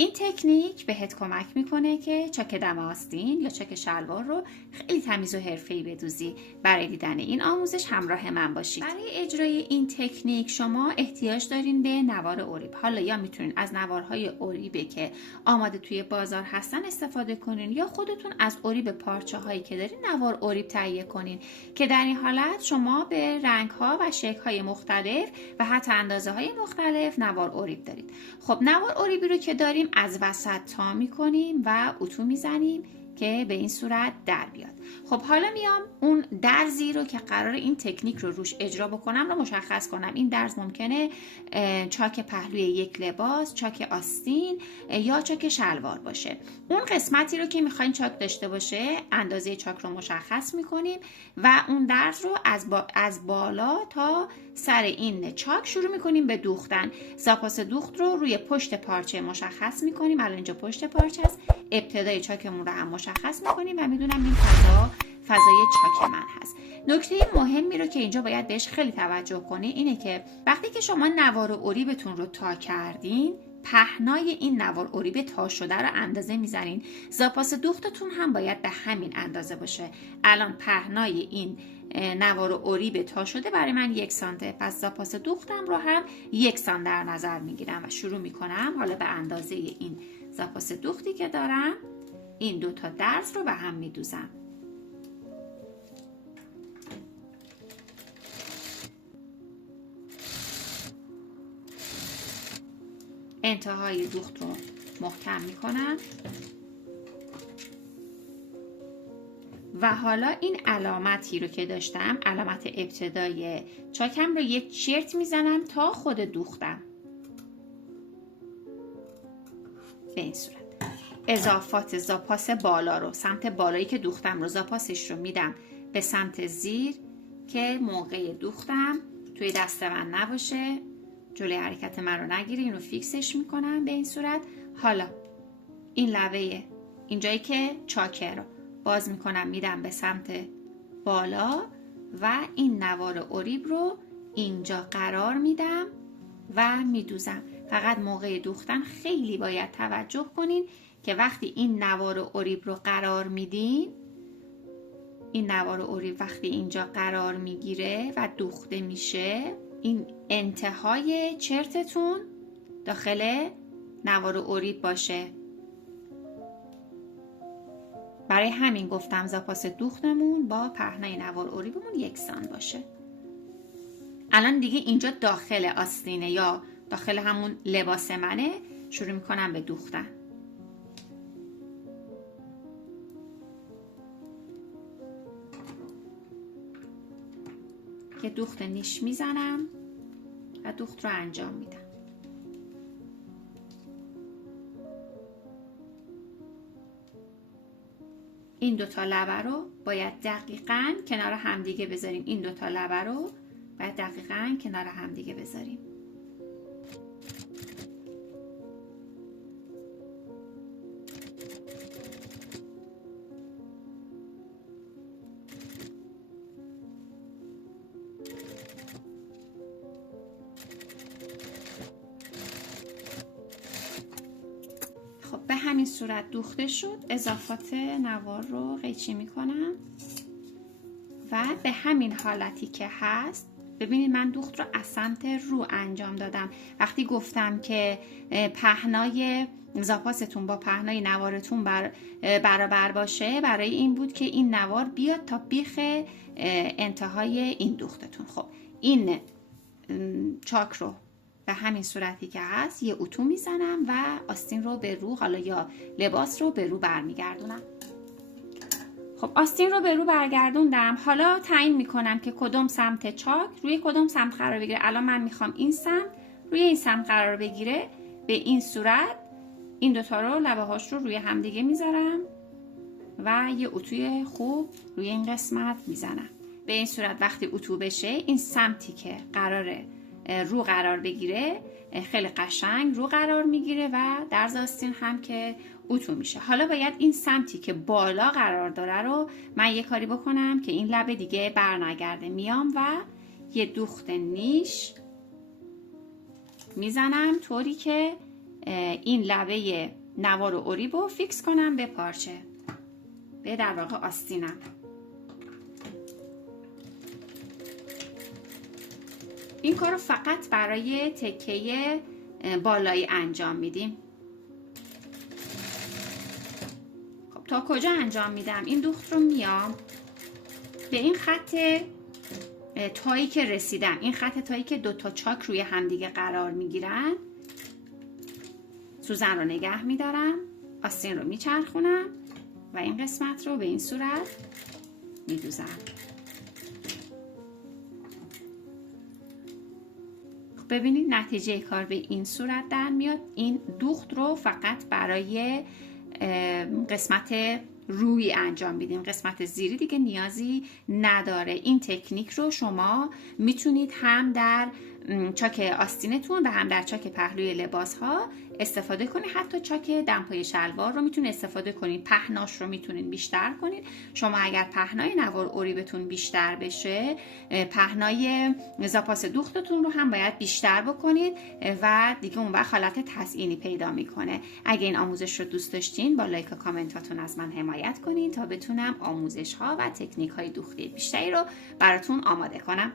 این تکنیک بهت کمک میکنه که چاک دم آستین یا چاک شلوار رو خیلی تمیز و حرفه‌ای بدوزی. برای دیدن این آموزش همراه من باشید. برای اجرای این تکنیک شما احتیاج دارین به نوار اوریب. حالا یا میتونین از نوارهای اوریبی که آماده توی بازار هستن استفاده کنین یا خودتون از اوریب پارچه هایی که دارین نوار اوریب تهیه کنین که در این حالت شما به رنگ ها و شکل های مختلف و حتی اندازه های مختلف نوار اوریب دارید. خب نوار اوریبی رو که داریم از وسط تا میکنیم و اتو میزنیم که به این صورت در بیاد. خب حالا میام اون درزی رو که قرار این تکنیک رو روش اجرا بکنم رو مشخص کنم. این درز ممکنه چاک پهلوی یک لباس، چاک آستین یا چاک شلوار باشه. اون قسمتی رو که میخواین چاک داشته باشه اندازه چاک رو مشخص میکنیم و اون درز رو از بالا تا سر این چاک شروع میکنیم به دوختن. زاپاس دوخت رو روی پشت پارچه مشخص میکنیم. الان اینجا پشت پارچه است. ابتدای چاکمون رو هم مشخص میکنیم و میدونم این فضای چاک من هست. نکته مهمی رو که اینجا باید بهش خیلی توجه کنید اینه که وقتی که شما نوار اوریبتون رو تا کردین، پهنای این نوار اوریب تا شده رو اندازه میزنین. زاپاس دوختتون هم باید به همین اندازه باشه. الان پهنای این نوار اوریب تا شده برای من 1 سانته، پس زاپاس دوختم رو هم 1 سانت در نظر میگیرم و شروع میکنم حالا به اندازه این زاپاس دوختی که دارم این 2 تا درز رو به هم میدوزم. انتهای دوخت رو محکم میکنم و حالا این علامتی رو که داشتم، علامت ابتدای چاکم رو یک چرت میزنم تا خود دوختم به این صورت. اضافات زاپاس بالا رو، سمت بالایی که دوختم رو زاپاسش رو میدم به سمت زیر که موقع دوختم توی دست من نباشه، جلوی حرکت من رو نگیره. این رو فیکسش میکنم به این صورت. حالا این لبه اینجایی که چاکه رو باز میکنم میدم به سمت بالا و این نوار اوریب رو اینجا قرار میدم و میدوزم. فقط موقع دوختن خیلی باید توجه کنین که وقتی این نوار اوریب رو قرار میدین، این نوار اوریب وقتی اینجا قرار میگیره و دوخته میشه، این انتهای چرتتون داخل نوار اوریب باشه. برای همین گفتم زاپاس دوختمون با پهنای نوار اوریبمون 1 سانت باشه. الان دیگه اینجا داخل آستینه یا داخل همون لباس منه. شروع میکنم به دوختن. یه دوخت نیش میزنم و دوخت رو انجام میدم. این 2 تا لبه رو باید دقیقاً کنار همدیگه بذاریم. این 2 تا لبه رو باید دقیقاً کنار همدیگه بذاریم. به همین صورت دوخته شد. اضافات نوار رو قیچی میکنم و به همین حالتی که هست. ببینید من دوخت رو از سمت رو انجام دادم. وقتی گفتم که پهنای زاپاستون با پهنای نوارتون برابر باشه، برای این بود که این نوار بیاد تا بیخ انتهای این دوختتون. خب این چاک رو به همین صورتی که هست یه اتو میزنم و آستین رو به رو، حالا یا لباس رو به رو برمیگردونم. خب آستین رو به رو برگردوندم. حالا تعیین میکنم که کدوم سمت چاک روی کدوم سمت قرار بگیره. الان من میخوام این سمت روی این سمت قرار بگیره. به این صورت این 2 تا رو لبه هاش رو روی همدیگه میذارم و یه اتوی خوب روی این قسمت میزنم. به این صورت وقتی اتو بشه این سمتی که قراره رو قرار بگیره خیلی قشنگ رو قرار میگیره و درز آستین هم که اتو میشه. حالا باید این سمتی که بالا قرار داره رو من یه کاری بکنم که این لبه دیگه بر نگرده. میام و یه دوخت نیش میزنم طوری که این لبه نوار و اوریب رو فیکس کنم به پارچه، به در واقع آستینم. این کار رو فقط برای تکه بالایی انجام میدیم. خب تا کجا انجام میدم؟ این دوخت رو میام به این خط تایی که رسیدم، این خط تایی که دوتا چاک روی همدیگه قرار میگیرن، سوزن رو نگه میدارم، آستین رو میچرخونم و این قسمت رو به این صورت میدوزم. ببینید نتیجه کار به این صورت در میاد. این دوخت رو فقط برای قسمت روی انجام بدیم، قسمت زیری دیگه نیازی نداره. این تکنیک رو شما میتونید هم در چاک آستینتون و هم در چاک پهلوی لباس ها استفاده کنید. حتی چاک دمپای شلوار رو میتونید استفاده کنید، پهناش رو میتونید بیشتر کنید. شما اگر پهنای نوار اوریبتون بیشتر بشه، پهنای زاپاس دوختتون رو هم باید بیشتر بکنید و دیگه اون وقت حالت تزیینی پیدا میکنه. اگه این آموزش رو دوست داشتین با لایک و کامنتاتون از من حمایت کنید تا بتونم آموزش ها و تکنیک های دوختی بیشتری رو براتون آماده کنم.